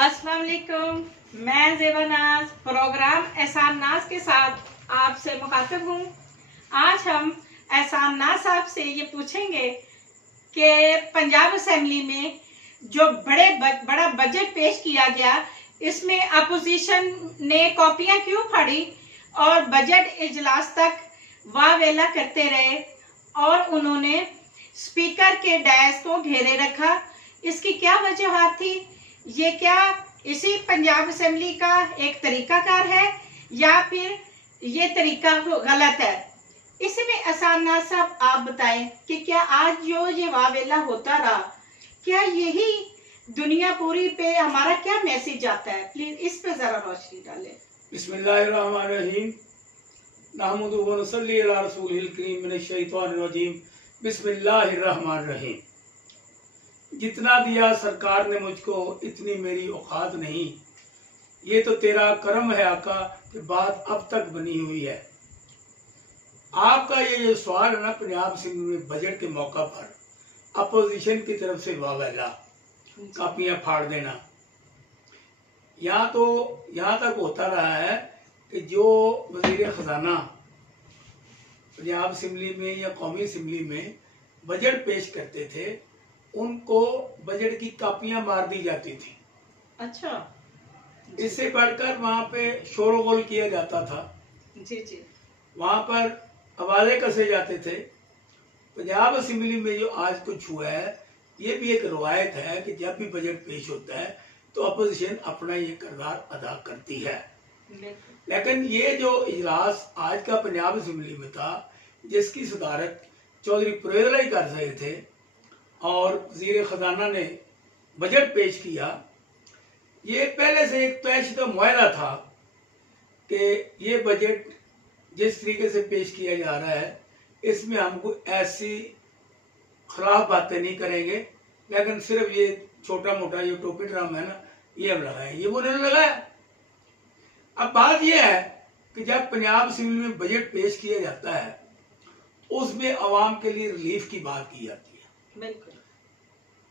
अस्सलाम वालेकुम। मैं ज़ेबा नाज प्रोग्राम एहसान नाज के साथ आपसे मुखातिब हूँ। आज हम एहसान नाज साहब से ये पूछेंगे कि पंजाब असेंबली में जो बड़ा बजट पेश किया गया, इसमें अपोजिशन ने कॉपियाँ क्यों फाड़ी और बजट इजलास तक वावेला करते रहे और उन्होंने स्पीकर के डैश को घेरे रखा। इसकी क्या वजह थी? ये क्या इसी पंजाब असेंबली का एक तरीकाकार है या फिर ये तरीका गलत है? इसमें एहसान नाज साहब आप बताएं कि क्या आज जो ये वावेला होता रहा, क्या यही दुनिया पूरी पे हमारा क्या मैसेज आता है? प्लीज इस पे जरा रोशनी डालें। बिस्मिल्लाहिर्रहमानिर्रहीम नहमदुहु व नसल्ली अला रसूलिल करीम मिनश शैतानिर रजीम। बिस्मिल्लाहिर्रहमानिर्रहीम। जितना दिया सरकार ने मुझको इतनी मेरी औकात नहीं, ये तो तेरा करम है आका कि बात अब तक बनी हुई है। आपका ये सवाल है ना, पंजाब असेंबली में बजट के मौका पर अपोजिशन की तरफ से वावेला, कापियां फाड़ देना, यहाँ तक होता रहा है कि जो वजीर खजाना पंजाब असेंबली में या कौमी असेंबली में बजट पेश करते थे, उनको बजट की कापियां मार दी जाती थी। अच्छा। इससे बढ़कर वहाँ पे शोरगुल किया जाता था। जी। वहाँ पर आवाज़ें कसे जाते थे। पंजाब असेंबली में जो आज कुछ हुआ है, ये भी एक रवायत है कि जब भी बजट पेश होता है तो अपोजिशन अपना ये किरदार अदा करती है। लेकिन ये जो इजलास आज का पंजाब असेंबली में था, जिसकी सदारत चौधरी परवेज़ अली कर रहे थे और वज़ीर ख़जाना ने बजट पेश किया, ये पहले से एक तयशुदा मुआहदा था कि ये बजट जिस तरीके से पेश किया जा रहा है, इसमें हम कोई ऐसी खिलाफ बातें नहीं करेंगे, लेकिन सिर्फ ये छोटा मोटा ये टोपी ड्रामा है ना, ये हम लगाएं, ये वो नहीं लगाया। अब बात यह है कि जब पंजाब असेंबली में बजट पेश किया जाता है, उसमें अवाम के लिए रिलीफ की बात की जाती है, बिल्कुल,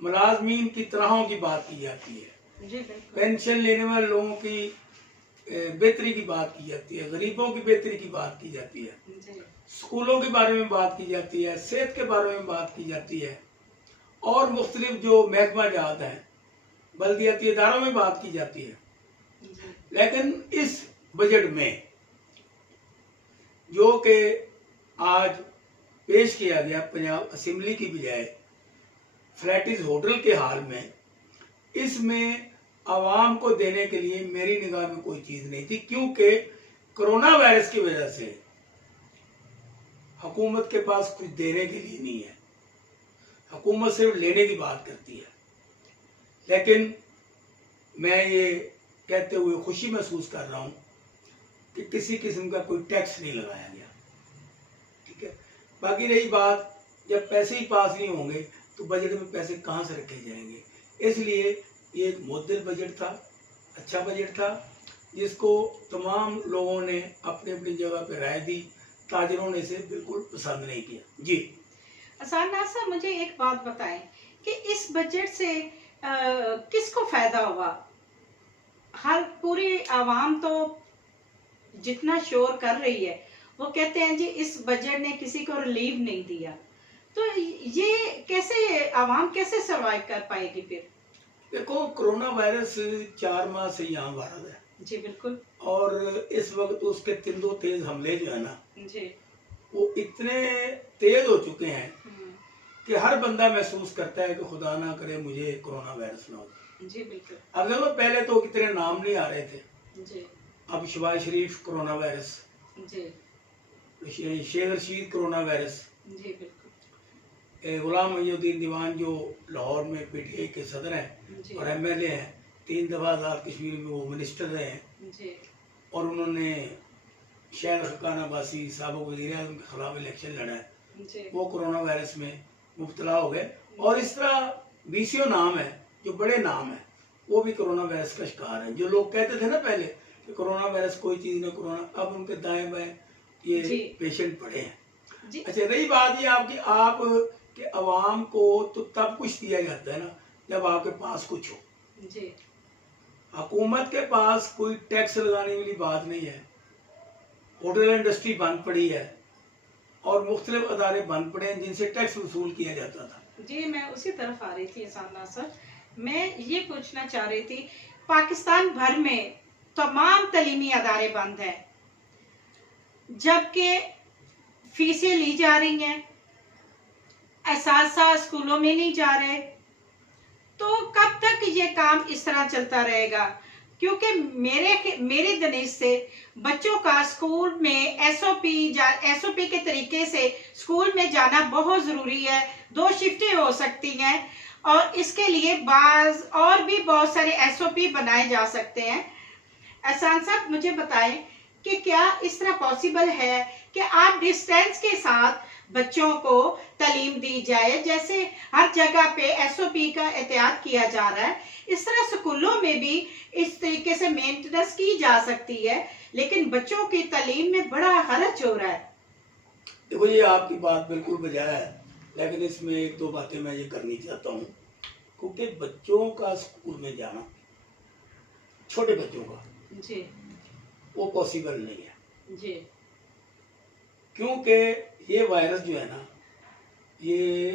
मुलाजमीन की तनख्वाहों की बात की जाती है, जी, पेंशन लेने वाले लोगों की बेहतरी की बात की जाती है, गरीबों की बेहतरी की बात की जाती है, स्कूलों के बारे में बात की जाती है, सेहत के बारे में बात की जाती है, और मुख्तलिफ जो महकमा जात हैं, बल्दियाती इदारों में बात की जाती है। लेकिन इस बजट में जो कि आज पेश किया गया पंजाब असेंबली की बजाय फ्लैटिस होटल के हाल में, इसमें आवाम को देने के लिए मेरी निगाह में कोई चीज़ नहीं थी, क्योंकि कोरोना वायरस की वजह से हुकूमत के पास कुछ देने के लिए नहीं है। हुकूमत सिर्फ लेने की बात करती है। लेकिन मैं ये कहते हुए खुशी महसूस कर रहा हूँ कि किसी किस्म का कोई टैक्स नहीं लगाया गया। ठीक है, बाकी रही बात, जब पैसे ही पास नहीं होंगे तो बजट में पैसे कहाँ से रखे जाएंगे। इसलिए ये एक मुअद्दल बजट था, अच्छा बजट था, जिसको तमाम लोगों ने अपनी अपनी जगह पर राय दी। ताजरों ने इसे बिल्कुल पसंद नहीं किया। जी एहसान नाज साहब, मुझे एक बात बताएं कि इस बजट से किसको फायदा हुआ? हर पूरी आवाम तो जितना शोर कर रही है, वो कहते हैं जी इस बजट ने किसी को रिलीफ नहीं दिया, तो ये कैसे आवाम कैसे सरवाइव कर पाएगी? फिर देखो, कोरोना वायरस 4 माह से यहाँ वारद है। जी बिल्कुल। और इस वक्त उसके तिंदो तेज हमले जो है ना, जी, वो इतने तेज हो चुके हैं कि हर बंदा महसूस करता है कि खुदा ना करे मुझे कोरोना वायरस ना हो। जी बिल्कुल। अब देखो, पहले तो कितने नाम नहीं आ रहे थे। जी, अब शहबाज शरीफ कोरोना वायरस, जी, शेख रशीद कोरोना वायरस, जी बिल्कुल, गुलाम मोइनुद्दीन दीवान जो लाहौर में पीटीआई के सदर हैं और एमएलए हैं, 3 दफ़ा आज़ाद कश्मीर में वो मिनिस्टर रहे हैं, जी, और उन्होंने शहर हकाना बासी साबिक़ वज़ीर आज़म के खिलाफ इलेक्शन लड़ा है, जी, वो कोरोना वायरस में मुब्तला हो गए। और इस तरह बीसीओ नाम है, जो बड़े नाम है, वो भी कोरोना वायरस का शिकार है। जो लोग कहते थे ना पहले कि कोरोना वायरस कोई चीज़ ना, कोरोना, अब उनके दाएं बाएं ये पेशेंट पड़े हैं। अच्छा, रही बात ये आपकी, आप कि अवाम को तो तब कुछ दिया जाता है ना जब आपके पास कुछ हो। जी, हुकूमत के पास कोई टैक्स लगाने वाली बात नहीं है। होटल इंडस्ट्री बंद पड़ी है और मुख्तलिफ अदारे बंद पड़े हैं जिनसे टैक्स वसूल किया जाता था। जी, मैं उसी तरफ आ रही थी एहसान नाज़ सर। मैं ये पूछना चाह रही थी, पाकिस्तान भर में तमाम तलीमी अदारे बंद हैं, जबकि फीसें ली जा रही हैं, असासा स्कूलों में नहीं जा रहे, तो कब तक ये काम इस तरह चलता रहेगा? क्योंकि मेरे दनिश से बच्चों का स्कूल में एसओपी के तरीके से स्कूल में जाना बहुत ज़रूरी है। 2 शिफ्टें हो सकती हैं और इसके लिए बाज और भी बहुत सारे एसओपी बनाए जा सकते हैं। एहसान साहब, मुझे बताएं कि क्या इस तरह पॉसिबल है कि आप डिस्टेंस के साथ बच्चों को तालीम दी जाए, जैसे हर जगह पे एसओपी का एहतियात किया जा रहा है, इस तरह स्कूलों में भी इस तरीके से मेंटेनेंस की जा सकती है, लेकिन बच्चों की तालीम में बड़ा हरज हो रहा है। देखो, ये आपकी बात बिल्कुल बजाय है, लेकिन इसमें 1-2 बातें मैं ये करनी चाहता हूँ। क्योंकि बच्चों का स्कूल में जाना, छोटे बच्चों का जी, वो पॉसिबल नहीं है। जी, क्योंकि ये वायरस जो है ना, ये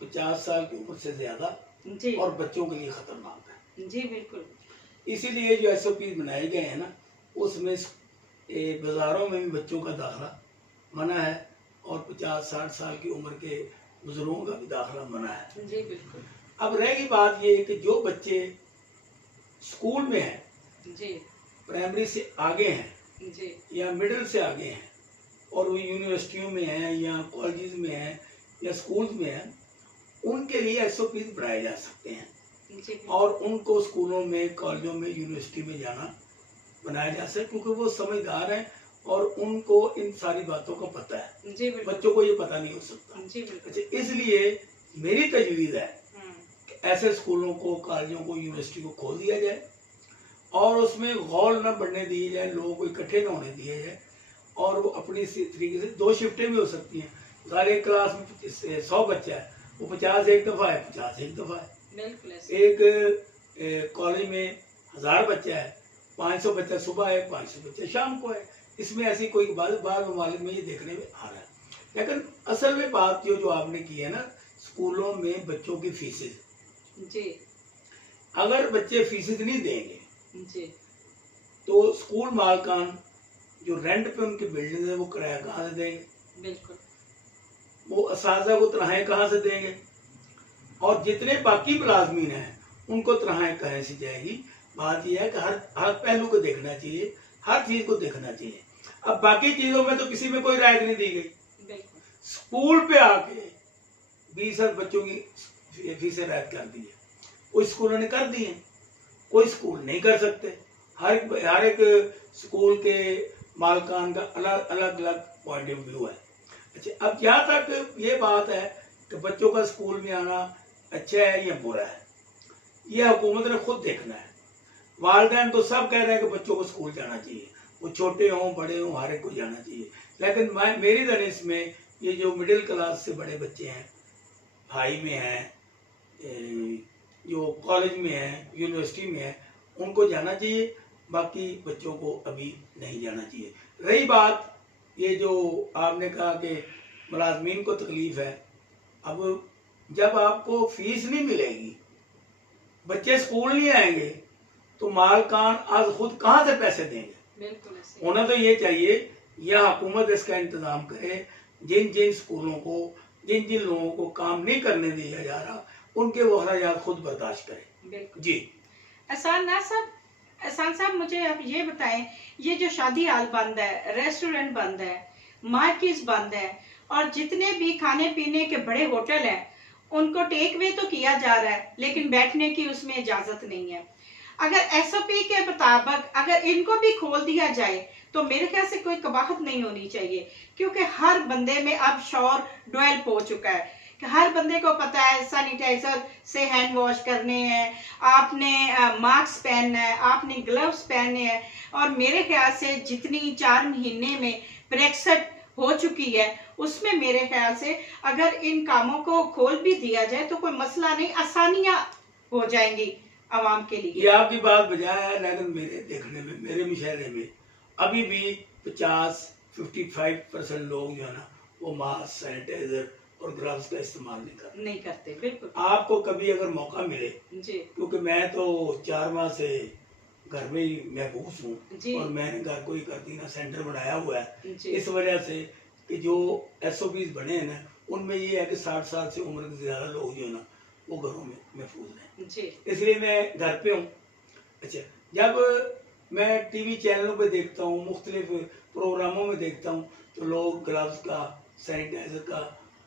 50 साल की उम्र से ज्यादा जी, और बच्चों के लिए खतरनाक है। जी, बिल्कुल। इसीलिए जो एसओपी बनाए गए हैं ना, उसमें बाजारों में भी बच्चों का दाखिला मना है और 50-60 साल की उम्र के बुजुर्गों का भी दाखिला मना है। जी, बिल्कुल। अब रहेगी बात ये कि जो बच्चे स्कूल में हैं, जी, प्राइमरी से आगे हैं जी, या मिडिल से आगे हैं और वो यूनिवर्सिटियों में हैं या कॉलेजेस में हैं या स्कूल्स में हैं, उनके लिए एसओपी बनाए जा सकते हैं जी, और उनको स्कूलों में, कॉलेजों में, यूनिवर्सिटी में जाना बनाया जा सकता है, क्योंकि वो समझदार हैं और उनको इन सारी बातों का पता है। जी, बिल्कुल। बच्चों को ये पता नहीं हो सकता। जी, बिल्कुल। अच्छा, इसलिए मेरी तजवीज़ है हम्म, कि ऐसे स्कूलों को, कॉलेजों को, यूनिवर्सिटी को खोल दिया जाए और उसमें गौल न बढ़ने दी जाए, लोगों को इकट्ठे न होने दिया जाए और वो अपनी तरीके से 2 शिफ्टें भी हो सकती हैं। अगर एक क्लास में 100 बच्चा है, वो 50 एक दफ़ा है, 50 एक दफ़ा है। बिल्कुल ऐसे। एक कॉलेज में 1000 बच्चा है, 500 बच्चा सुबह है, 500 बच्चा शाम को है। इसमें ऐसी कोई बार ममालिक में ये देखने में आ रहा है। लेकिन असल में बात जो आपने की है ना, स्कूलों में बच्चों की फीसेस, जी, अगर बच्चे फीसेस नहीं देंगे जी, तो स्कूल मालकान जो रेंट पे उनकी बिल्डिंग है वो किराया कहाँ से देंगे? बिल्कुल। वो असाजा को तनख्वाहें कहाँ से देंगे? और जितने बाकी मुलाजमीन हैं उनको तनख्वाहें कहाँ से जाएगी? बात यह है कि हर पहलू को देखना चाहिए, हर चीज को देखना चाहिए। अब बाकी चीजों में तो किसी में कोई राय नहीं दी गई। बिल्कुल। स्कूल पे आके 20,000 बच्चों की फीसें रद्द कर दी है। कुछ स्कूलों ने कर दी है, कोई स्कूल नहीं कर सकते। हर एक स्कूल के मालकान का अलग अलग पॉइंट ऑफ व्यू है। अच्छा, अब जहाँ तक ये बात है कि बच्चों का स्कूल में आना अच्छा है या बुरा है, ये हुकूमत ने खुद देखना है। वालिदैन तो सब कह रहे हैं कि बच्चों को स्कूल जाना चाहिए, वो छोटे हों बड़े हों, हर एक को जाना चाहिए। लेकिन मेरी दनिश में ये जो मिडिल क्लास से बड़े बच्चे हैं, हाई में हैं, जो कॉलेज में हैं, यूनिवर्सिटी में हैं, उनको जाना चाहिए। बाकी बच्चों को अभी नहीं जाना चाहिए। रही बात ये जो आपने कहा कि मुलाजमीन को तकलीफ है, अब जब आपको फीस नहीं मिलेगी, बच्चे स्कूल नहीं आएंगे, तो मालकान आज खुद कहाँ से पैसे देंगे? बिल्कुल ऐसे। होना तो ये चाहिए या हुकूमत इसका इंतजाम करे, जिन जिन स्कूलों को, जिन जिन लोगों को काम नहीं करने दिया जा रहा, उनके वो अखराजात खुद बर्दाश्त करें। बिल्कुल जी। एहसान साहब, मुझे आप ये बताएं, ये जो शादी हाल बंद है, रेस्टोरेंट बंद है, मार्केट्स बंद है और जितने भी खाने पीने के बड़े होटल हैं उनको टेक वे तो किया जा रहा है, लेकिन बैठने की उसमें इजाजत नहीं है। अगर एसओपी के मुताबिक अगर इनको भी खोल दिया जाए तो मेरे ख्याल से कोई कबाहत नहीं होनी चाहिए, क्योंकि हर बंदे में अब शौर डेवलप हो चुका है कि हर बंदे को पता है सैनिटाइजर से हैंड वॉश करने हैं, आपने मास्क पहनना है, आपने ग्लव्स पहनने हैं। और मेरे ख्याल से जितनी 4 महीने में ब्रेक्सिट हो चुकी है, उसमें मेरे ख्याल से अगर इन कामों को खोल भी दिया जाए तो कोई मसला नहीं, आसानियां हो जाएंगी आवाम के ये लिए। आपकी बात बजाय है, लेकिन मेरे देखने में, मेरे मुशाहरे में अभी भी 55% लोग जो है ना वो मास्क, सैनिटाइजर और ग्लव्स का इस्तेमाल नहीं करते। नहीं करते, बिल्कुल। आपको कभी अगर मौका मिले, जी क्योंकि मैं तो 4 माह से घर में ही महबूस हूँ जी और मैंने घर को ही करतीना सेंटर बनाया हुआ है, जी इस वजह से कि जो SOPs बने हैं ना उनमें ये है कि 60 साल से उम्र के ज़्यादा लोग जो है ना वो घरों में महफूज हैं, जी इसलिए मैं घर पे हूँ। अच्छा, जब मैं टीवी चैनलों पे देखता हूँ, मुख्तलिफ प्रोग्रामों में देखता हूँ, तो लोग ग्लव्स का, सैनिटाइजर का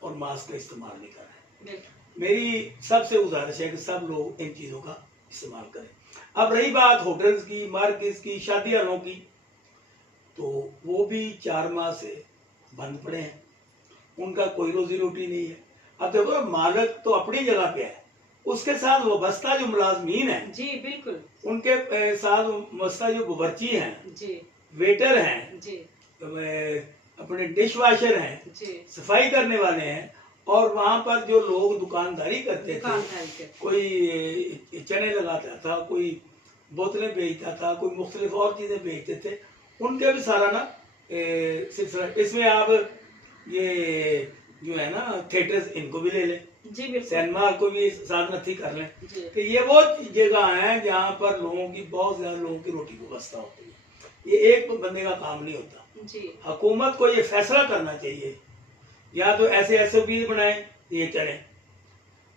और मास्क का इस्तेमाल नहीं कर रहे हैं। बिल्कुल। मेरी सबसे गुजारिश है कि सब लोग इन चीज़ों का इस्तेमाल करें। अब रही बात होटल्स की, मार्केट्स की, शादी हालों की, तो वो भी 4 माह से बंद पड़े हैं, उनका कोई रोजी रोटी नहीं है। अब देखो, मालिक तो अपनी जगह पे है, उसके साथ वाबस्ता जो मुलाजमीन है, जी बिल्कुल। उनके साथ वाबस्ता जो बावर्ची हैं, जी वेटर हैं, जी अपने डिश वाशर हैं, जी सफाई करने वाले हैं, और वहाँ पर जो लोग दुकानदारी करते थे, दुकानदारी करते। कोई चने लगाता था, कोई बोतलें बेचता था, कोई मुख्तलिफ और चीज़ें बेचते थे, उनके भी सारा ना सिलसिला। इसमें आप ये जो है ना थिएटर्स, इनको भी ले लें, जी बिल्कुल। सिनेमा को भी साथ नथी कर लें, जी कि ये वो जगह है जहाँ पर लोगों की, बहुत ज़्यादा लोगों की रोटी को बसता होती है। ये एक बंदे का काम नहीं होता। जी हुकूमत को ये फैसला करना चाहिए, या तो ऐसे SOP बनाए ये चले,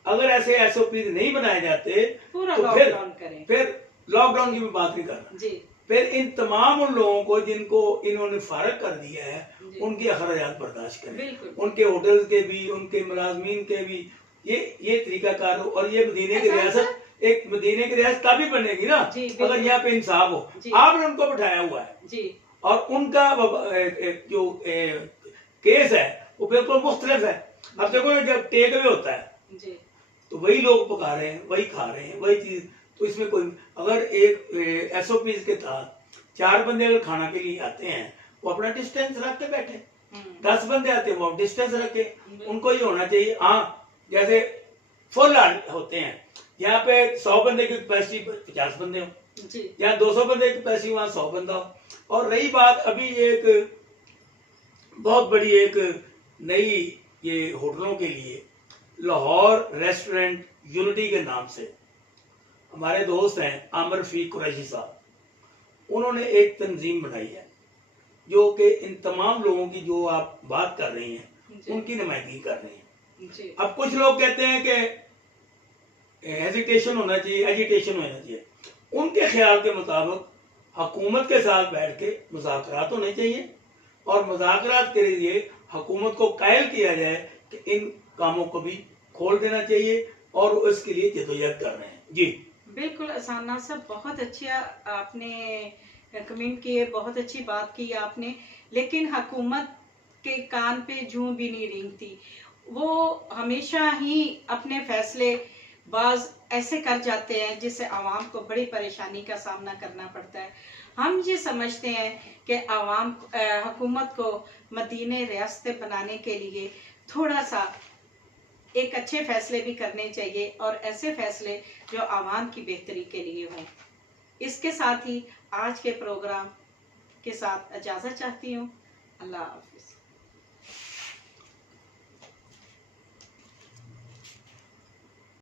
अगर ऐसे SOP नहीं बनाए जाते पूरा तो लॉकडाउन करें। फिर लॉकडाउन की भी बात नहीं करना, जी फिर इन तमाम उन लोगों को जिनको इन्होंने फारग कर दिया है, जी उनके अखराजात बर्दाश्त करें, बिल्कुल। उनके होटल्स के भी, उनके मुलाजमीन के भी, ये तरीकाकार हो। और ये मदीने की ऐसा रियासत, एक मदीने की रियासत तभी बनेगी ना जी, बिल्कुल। अगर यहाँ पे इंसाफ हो। जी। आपने उनको बिठाया हुआ है, जी और उनका जो केस है वो बिल्कुल मुख्तलिफ है। अब देखो ना, जब टेक अवे होता है जी तो वही लोग पका रहे हैं, वही खा रहे हैं, वही चीज, तो इसमें कोई, अगर एक SOPs के तहत 4 बंदे अगर खाना के लिए आते हैं, वो अपना डिस्टेंस रख के बैठे, 10 बंदे आते हैं वो डिस्टेंस रखे, उनको ये होना चाहिए। हाँ, जैसे फुल होते हैं, यहाँ पे 100 बंदे की कैपेसिटी 50 बंदे हो, जी यहाँ 200 बंदे की कैपेसिटी, वहाँ 100 बंदा हो। और रही बात, अभी एक बहुत बड़ी एक नई ये होटलों के लिए लाहौर रेस्टोरेंट यूनिटी के नाम से हमारे दोस्त हैं आमिर रफीक कुरैशी साहब, उन्होंने एक तंजीम बनाई है जो कि इन तमाम लोगों की जो आप बात कर रही हैं जी उनकी नुमाइंदगी कर रही है। जी अब कुछ लोग कहते हैं कि हेजिटेशन होना चाहिए, एजिटेशन होना चाहिए। उनके ख्याल के मुताबिक हुकूमत के साथ बैठ के मुज़ाकरात होने चाहिए, और मुज़ाकरात के लिए हुकूमत को कायल किया जाए कि इन कामों को भी खोल देना चाहिए, और उसके लिए जदोजहद कर रहे हैं। जी बिल्कुल। असाना साहब, बहुत अच्छा आपने कमेंट किए, बहुत अच्छी बात की आपने, लेकिन हुकूमत के कान पे जूं भी नहीं रेंगती। वो हमेशा ही अपने फैसले बाज ऐसे कर जाते हैं जिससे आवाम को बड़ी परेशानी का सामना करना पड़ता है। हम ये समझते हैं कि आवाम हुकूमत को मदीने रियासतें बनाने के लिए थोड़ा सा एक अच्छे फैसले भी करने चाहिए, और ऐसे फैसले जो आवाम की बेहतरी के लिए हों। इसके साथ ही आज के प्रोग्राम के साथ इजाज़त चाहती हूँ। अल्लाह हाफ़िज़।